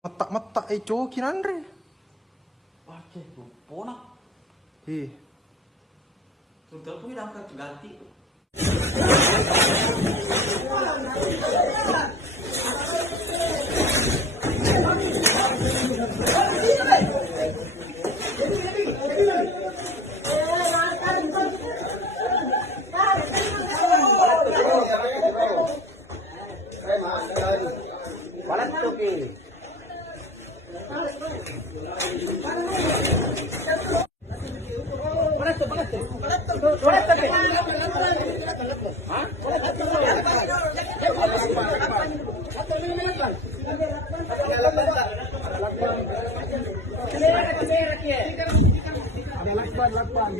Mata-mata cokin Andre. Pakai ponak. Ih. Sudah pun angkat ganti. Lakban.